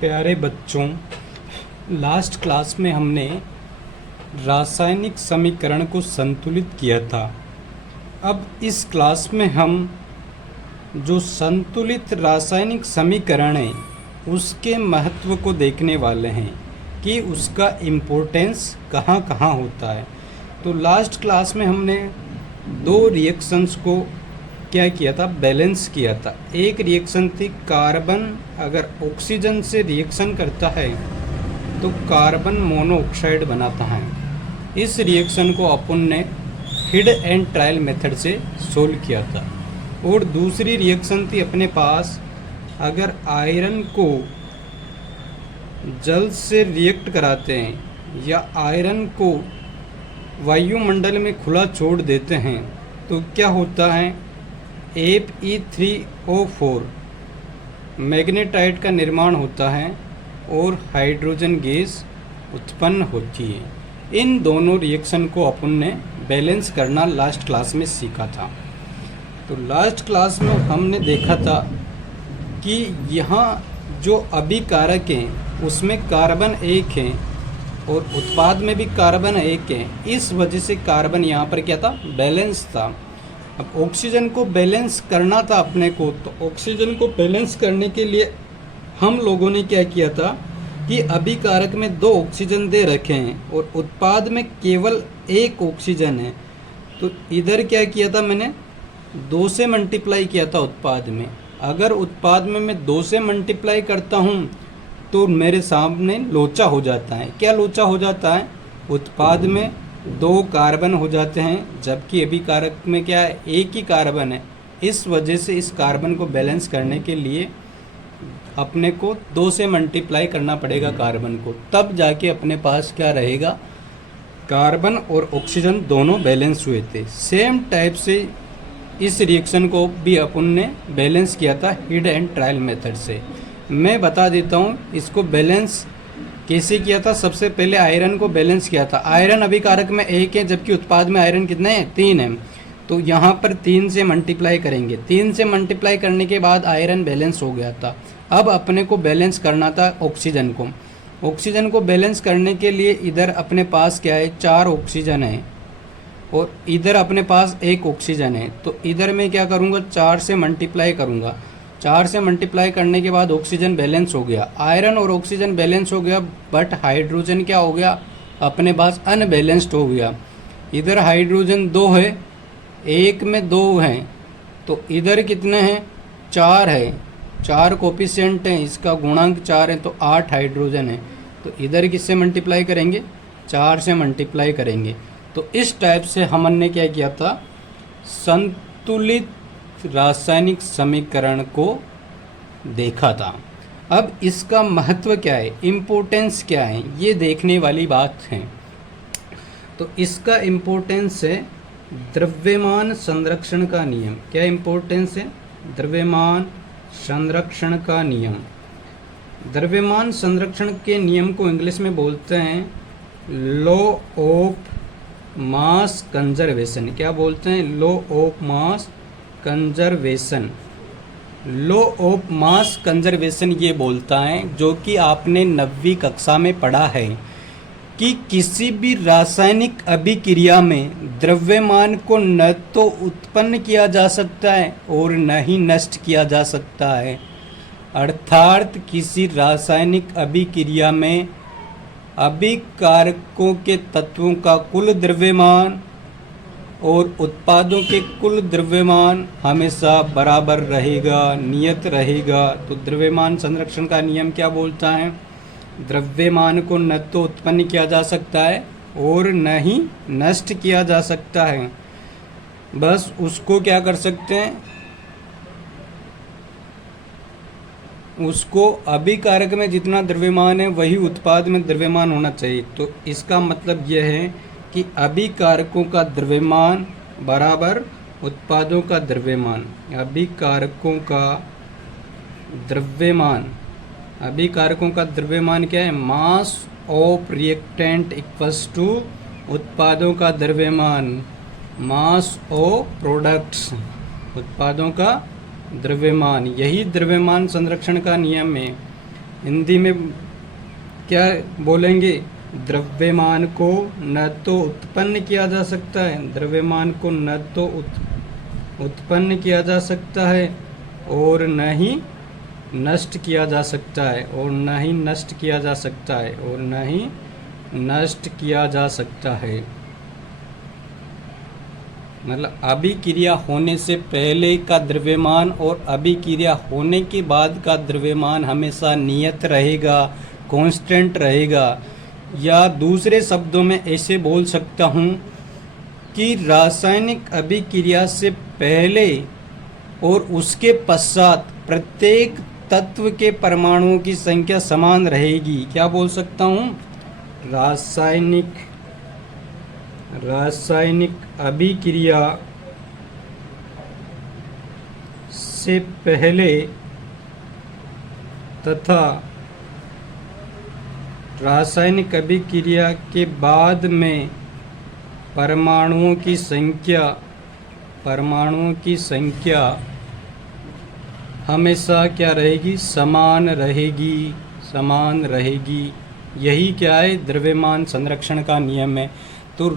प्यारे बच्चों, last class में हमने रासायनिक समीकरण को संतुलित किया था। अब इस क्लास में हम जो संतुलित रासायनिक समीकरण है उसके महत्व को देखने वाले हैं कि उसका इम्पोर्टेंस कहाँ कहाँ होता है। तो लास्ट क्लास में हमने दो रिएक्शंस को क्या किया था, बैलेंस किया था। एक रिएक्शन थी कार्बन अगर ऑक्सीजन से रिएक्शन करता है तो कार्बन मोनोऑक्साइड बनाता है। इस रिएक्शन को अपन ने हिट एंड ट्रायल मेथड से सोल्व किया था। और दूसरी रिएक्शन थी अपने पास, अगर आयरन को जल से रिएक्ट कराते हैं या आयरन को वायुमंडल में खुला छोड़ देते हैं तो क्या होता है, Fe3O4 मैग्नेटाइट का निर्माण होता है और हाइड्रोजन गैस उत्पन्न होती है। इन दोनों रिएक्शन को अपन ने बैलेंस करना लास्ट क्लास में सीखा था। तो लास्ट क्लास में हमने देखा था कि यहाँ जो अभिकारक हैं उसमें कार्बन एक है और उत्पाद में भी कार्बन एक है। इस वजह से कार्बन यहाँ पर क्या था, बैलेंस था। अब ऑक्सीजन को बैलेंस करना था अपने को, तो ऑक्सीजन को बैलेंस करने के लिए हम लोगों ने क्या किया था कि अभिकारक में दो ऑक्सीजन दे रखे हैं और उत्पाद में केवल एक ऑक्सीजन है। तो इधर क्या किया था, मैंने 2 से मल्टीप्लाई किया था उत्पाद में। अगर उत्पाद में मैं 2 से मल्टीप्लाई करता हूँ तो मेरे सामने लोचा हो जाता है। क्या लोचा हो जाता है, उत्पाद में 2 कार्बन हो जाते हैं जबकि अभिकारक में क्या है, एक ही कार्बन है। इस वजह से इस कार्बन को बैलेंस करने के लिए अपने को 2 से मल्टीप्लाई करना पड़ेगा कार्बन को, तब जाके अपने पास क्या रहेगा, कार्बन और ऑक्सीजन दोनों बैलेंस हुए थे। सेम टाइप से इस रिएक्शन को भी अपन ने बैलेंस किया था हिट एंड ट्रायल मेथड से। मैं बता देता हूँ इसको बैलेंस कैसे किया था। सबसे पहले आयरन को बैलेंस किया था। आयरन अभिकारक में 1 है जबकि उत्पाद में आयरन कितने हैं, 3 है। तो यहाँ पर 3 से मल्टीप्लाई करेंगे। 3 से मल्टीप्लाई करने के बाद आयरन बैलेंस हो गया था। अब अपने को बैलेंस करना था ऑक्सीजन को। ऑक्सीजन को बैलेंस करने के लिए इधर अपने पास क्या है, 4 ऑक्सीजन है और इधर अपने पास 1 ऑक्सीजन है। तो इधर मैं क्या करूँगा, 4 से मल्टीप्लाई करूँगा। 4 से मल्टीप्लाई करने के बाद ऑक्सीजन बैलेंस हो गया। आयरन और ऑक्सीजन बैलेंस हो गया, बट हाइड्रोजन क्या हो गया, अपने पास अनबैलेंस्ड हो गया। इधर हाइड्रोजन 2 है, 1 में 2 हैं, तो इधर कितने हैं, 4 है। 4 कोफिशिएंट हैं, इसका गुणांक 4 है तो 8 हाइड्रोजन है। तो इधर किससे मल्टीप्लाई करेंगे, 4 से मल्टीप्लाई करेंगे। तो इस टाइप से हमने क्या किया था, संतुलित रासायनिक समीकरण को देखा था। अब इसका महत्व क्या है, इम्पोर्टेंस क्या है, ये देखने वाली बात है। तो इसका इम्पोर्टेंस है द्रव्यमान संरक्षण का नियम। क्या इम्पोर्टेंस है, द्रव्यमान संरक्षण का नियम। द्रव्यमान संरक्षण के नियम को इंग्लिश में बोलते हैं लॉ ऑफ मास कंजर्वेशन। क्या बोलते हैं, law of mass conservation. Law of mass conservation ये बोलता है, जो कि आपने 9वीं कक्षा में पढ़ा है, कि किसी भी रासायनिक अभिक्रिया में द्रव्यमान को न तो उत्पन्न किया जा सकता है और न ही नष्ट किया जा सकता है। अर्थात किसी रासायनिक अभिक्रिया में अभिकारकों के तत्वों का कुल द्रव्यमान और उत्पादों के कुल द्रव्यमान हमेशा बराबर रहेगा, नियत रहेगा। तो द्रव्यमान संरक्षण का नियम क्या बोलता है, द्रव्यमान को न तो उत्पन्न किया जा सकता है और न ही नष्ट किया जा सकता है। बस उसको क्या कर सकते हैं, उसको अभिकारक में जितना द्रव्यमान है वही उत्पाद में द्रव्यमान होना चाहिए। तो इसका मतलब यह है कि अभिकारकों का द्रव्यमान बराबर उत्पादों का द्रव्यमान। अभिकारकों का द्रव्यमान, अभिकारकों का द्रव्यमान क्या है, mass of reactant equals to उत्पादों का द्रव्यमान, मास ऑफ प्रोडक्ट्स, उत्पादों का द्रव्यमान। यही द्रव्यमान संरक्षण का नियम है। हिंदी में क्या बोलेंगे? द्रव्यमान को न तो उत्पन्न किया जा सकता है, द्रव्यमान को न तो उत्पन्न किया जा सकता है और न ही नष्ट किया जा सकता है, और न ही नष्ट किया जा सकता है, और न ही नष्ट किया जा सकता है। मतलब अभिक्रिया होने से पहले का द्रव्यमान और अभिक्रिया होने के बाद का द्रव्यमान हमेशा नियत रहेगा, कांस्टेंट रहेगा। या दूसरे शब्दों में ऐसे बोल सकता हूँ कि रासायनिक अभिक्रिया से पहले और उसके पश्चात प्रत्येक तत्व के परमाणुओं की संख्या समान रहेगी। क्या बोल सकता हूँ? रासायनिक अभिक्रिया से पहले तथा रासायनिक अभिक्रिया के बाद में परमाणुओं की संख्या हमेशा क्या रहेगी? समान रहेगी। यही क्या है? द्रव्यमान संरक्षण का नियम है। तो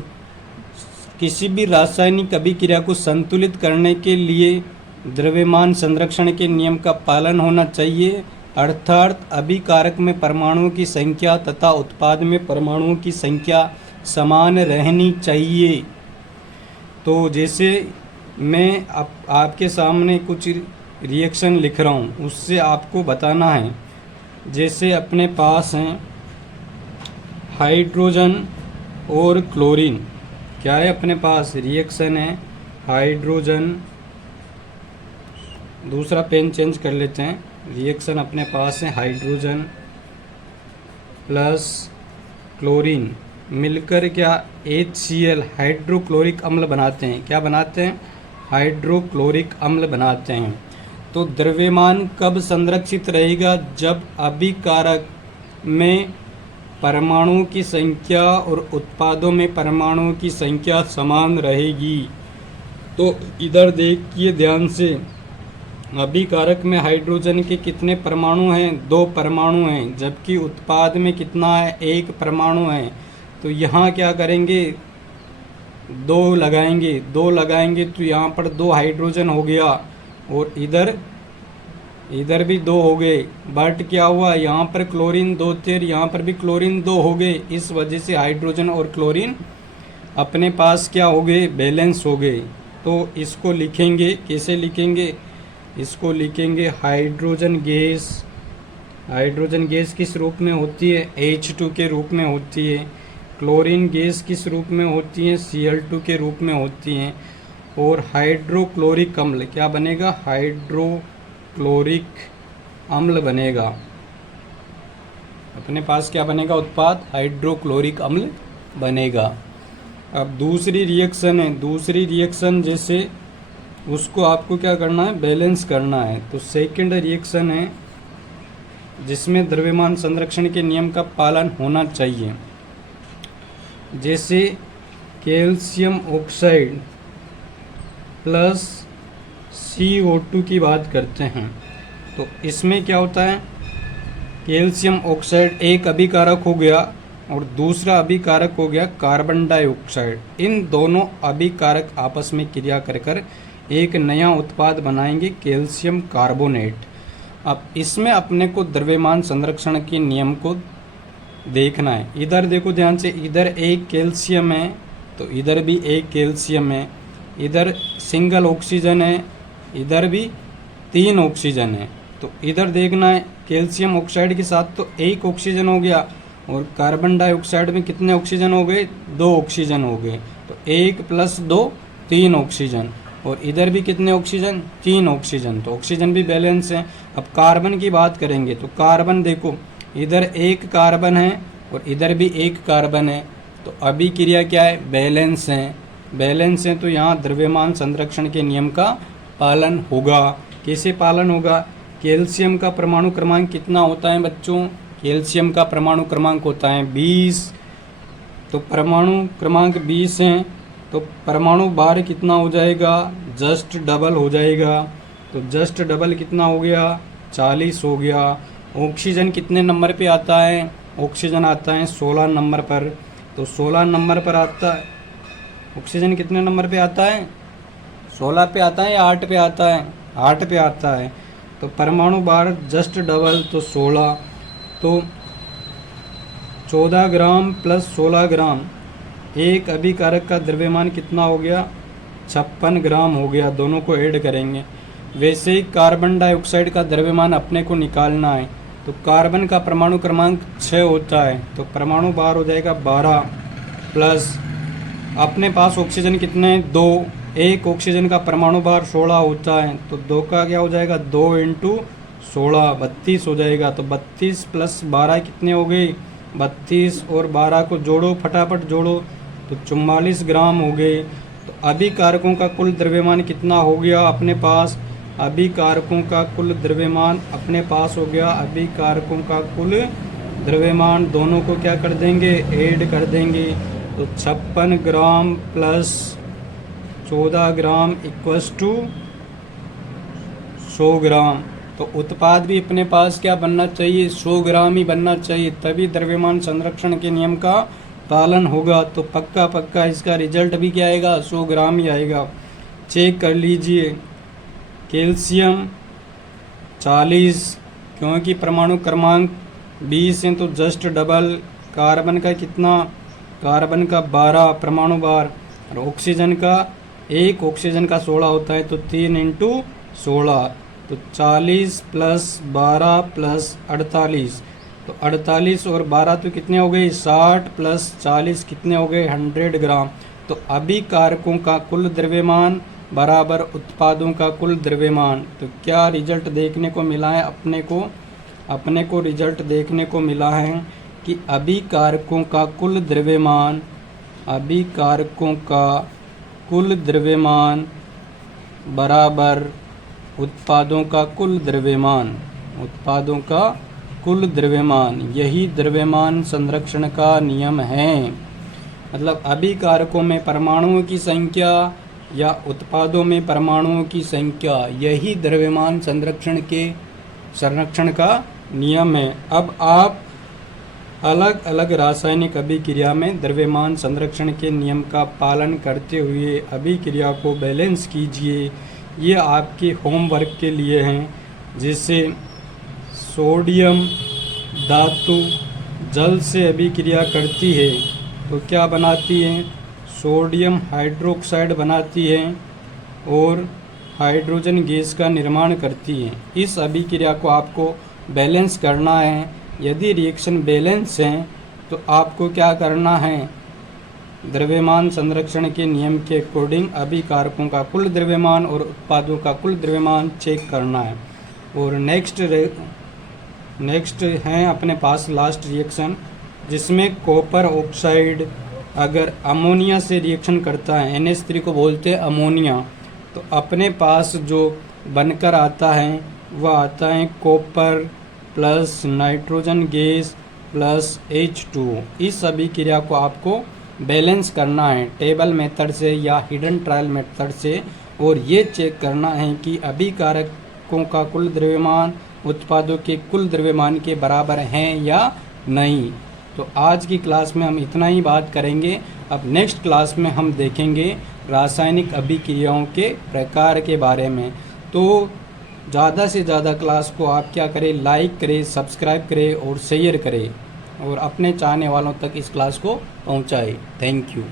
किसी भी रासायनिक अभिक्रिया को संतुलित करने के लिए द्रव्यमान संरक्षण के नियम का पालन होना चाहिए, अर्थात अभिकारक में परमाणुओं की संख्या तथा उत्पाद में परमाणुओं की संख्या समान रहनी चाहिए। तो जैसे मैं आपके सामने कुछ रिएक्शन लिख रहा हूँ, उससे आपको बताना है। जैसे अपने पास हैं हाइड्रोजन और क्लोरीन। क्या है अपने पास? रिएक्शन है हाइड्रोजन, दूसरा पेन चेंज कर लेते हैं। रिएक्शन अपने पास है हाइड्रोजन प्लस क्लोरीन मिलकर क्या HCl हाइड्रोक्लोरिक अम्ल बनाते हैं। क्या बनाते हैं? हाइड्रोक्लोरिक अम्ल बनाते हैं। तो द्रव्यमान कब संरक्षित रहेगा? जब अभिकारक में परमाणुओं की संख्या और उत्पादों में परमाणुओं की संख्या समान रहेगी। तो इधर देखिए ध्यान से, अभिकारक में हाइड्रोजन के कितने परमाणु हैं? 2 परमाणु हैं, जबकि उत्पाद में कितना है? 1 परमाणु है। तो यहाँ क्या करेंगे? 2 लगाएंगे तो यहाँ पर 2 हाइड्रोजन हो गया और इधर भी 2 हो गए। बट क्या हुआ? यहाँ पर क्लोरीन 2 थे, यहाँ पर भी क्लोरीन 2 हो गए। इस वजह से हाइड्रोजन और क्लोरीन अपने पास क्या हो गए? बैलेंस हो गए। तो इसको लिखेंगे, कैसे लिखेंगे? इसको लिखेंगे हाइड्रोजन गैस किस रूप में होती है? H2 के रूप में होती है। क्लोरीन गैस किस रूप में होती है? Cl2 के रूप में होती हैं। और हाइड्रोक्लोरिक अम्ल क्या बनेगा? हाइड्रोक्लोरिक अम्ल बनेगा। अपने पास क्या बनेगा? उत्पाद हाइड्रोक्लोरिक अम्ल बनेगा। अब दूसरी रिएक्शन जैसे उसको आपको क्या करना है? बैलेंस करना है। तो सेकंड रिएक्शन है जिसमें द्रव्यमान संरक्षण के नियम का पालन होना चाहिए। जैसे कैल्शियम ऑक्साइड प्लस CO2 की बात करते हैं, तो इसमें क्या होता है? कैल्शियम ऑक्साइड एक अभिकारक हो गया और दूसरा अभिकारक हो गया कार्बन डाइऑक्साइड। इन दोनों अभिकारक आपस में क्रिया कर एक नया उत्पाद बनाएंगे, कैल्शियम कार्बोनेट। अब इसमें अपने को द्रव्यमान संरक्षण के नियम को देखना है। इधर देखो ध्यान से, इधर एक कैल्शियम है तो इधर भी एक कैल्शियम है, इधर सिंगल ऑक्सीजन है, इधर भी 3 ऑक्सीजन है। तो इधर देखना है कैल्शियम ऑक्साइड के साथ तो 1 ऑक्सीजन हो गया और कार्बन डाइऑक्साइड में कितने ऑक्सीजन हो गए? 2 ऑक्सीजन हो गए। तो 1 + 2 3 ऑक्सीजन। और इधर भी कितने ऑक्सीजन? 3 ऑक्सीजन। तो ऑक्सीजन भी बैलेंस है। अब कार्बन की बात करेंगे तो कार्बन देखो, इधर 1 कार्बन है और इधर भी 1 कार्बन है। तो अभिक्रिया क्या है? बैलेंस है। तो यहाँ द्रव्यमान संरक्षण के नियम का पालन होगा। कैसे पालन होगा? कैल्शियम का परमाणु क्रमांक कितना होता है बच्चों? कैल्शियम का परमाणु क्रमांक होता है 20। तो परमाणु क्रमांक 20 हैं तो परमाणु भार कितना हो जाएगा? जस्ट डबल हो जाएगा। तो जस्ट डबल कितना हो गया? 40 हो गया। ऑक्सीजन कितने नंबर पे आता है? ऑक्सीजन आता है 16 नंबर पर। तो 16 नंबर पर आता है, ऑक्सीजन कितने नंबर पे आता है? 16 पे आता है या 8 पे आता है? 8 पे आता है। तो परमाणु भार जस्ट डबल, तो 16, तो 14 ग्राम प्लस 16 ग्राम, एक अभिकारक का द्रव्यमान कितना हो गया? 56 ग्राम हो गया। दोनों को ऐड करेंगे। वैसे ही कार्बन डाइऑक्साइड का द्रव्यमान अपने को निकालना है। तो कार्बन का परमाणु क्रमांक 6 होता है, तो परमाणु भार हो जाएगा 12 प्लस अपने पास ऑक्सीजन कितने हैं? 2। एक ऑक्सीजन का परमाणु भार 16 होता है, तो 2 का क्या हो जाएगा? 2 इंटू 16 32 हो जाएगा। तो 32 प्लस 12 कितने हो गए? 32 और 12 को जोड़ो, फटाफट जोड़ो, तो 44 ग्राम हो गए। तो अभिकारकों का कुल द्रव्यमान कितना हो गया अपने पास? अभिकारकों का कुल द्रव्यमान अपने पास हो गया, अभिकारकों का कुल द्रव्यमान, दोनों को क्या कर देंगे? ऐड कर देंगे। तो 56 gram plus 14 gram equals to 100 gram. तो उत्पाद भी अपने पास क्या बनना चाहिए? 100 ग्राम ही बनना चाहिए, तभी द्रव्यमान संरक्षण के नियम का पालन होगा। तो पक्का पक्का इसका रिजल्ट भी क्या आएगा? 100 ग्राम ही आएगा। चेक कर लीजिए। कैल्शियम 40, क्योंकि परमाणु क्रमांक 20 है तो जस्ट डबल। कार्बन का कितना? कार्बन का 12 परमाणु भार, और ऑक्सीजन का, एक ऑक्सीजन का 16 होता है, तो 3 इंटू 16, तो 40 प्लस 12 प्लस 48, तो 48 और 12 तो कितने हो गए? 60 प्लस 40 कितने हो गए? 100 ग्राम। तो अभिकारकों का कुल द्रव्यमान बराबर उत्पादों का कुल द्रव्यमान। तो क्या रिजल्ट देखने को मिला है अपने को रिजल्ट देखने को मिला है कि अभिकारकों का कुल द्रव्यमान, अभिकारकों का कुल द्रव्यमान बराबर उत्पादों का कुल द्रव्यमान, उत्पादों का कुल द्रव्यमान। यही द्रव्यमान संरक्षण का नियम है। मतलब अभिकारकों में परमाणुओं की संख्या या उत्पादों में परमाणुओं की संख्या, यही द्रव्यमान संरक्षण का नियम है। अब आप अलग अलग रासायनिक अभिक्रिया में द्रव्यमान संरक्षण के नियम का पालन करते हुए अभिक्रिया को बैलेंस कीजिए। ये आपके होमवर्क के लिए हैं। जैसे सोडियम धातु जल से अभिक्रिया करती है तो क्या बनाती है? सोडियम हाइड्रोक्साइड बनाती है और हाइड्रोजन गैस का निर्माण करती है। इस अभिक्रिया को आपको बैलेंस करना है। यदि रिएक्शन बैलेंस है तो आपको क्या करना है? द्रव्यमान संरक्षण के नियम के अकॉर्डिंग अभिकारकों का कुल द्रव्यमान और उत्पादों का कुल द्रव्यमान चेक करना है। और नेक्स्ट है अपने पास लास्ट रिएक्शन, जिसमें कॉपर ऑक्साइड अगर अमोनिया से रिएक्शन करता है, NH3 को बोलते हैं अमोनिया, तो अपने पास जो बनकर आता है वह आता है copper plus nitrogen gas plus H2O। इस अभिक्रिया को आपको बैलेंस करना है टेबल मेथड से या हिडन ट्रायल मेथड से, और ये चेक करना है कि अभिकारकों का कुल द्रव्यमान उत्पादों के कुल द्रव्यमान के बराबर हैं या नहीं। तो आज की क्लास में हम इतना ही बात करेंगे। अब नेक्स्ट क्लास में हम देखेंगे रासायनिक अभिक्रियाओं के प्रकार के बारे में। तो ज़्यादा से ज़्यादा क्लास को आप क्या करें? लाइक करें, सब्सक्राइब करें और शेयर करें, और अपने चाहने वालों तक इस क्लास को पहुंचाएं। Thank you.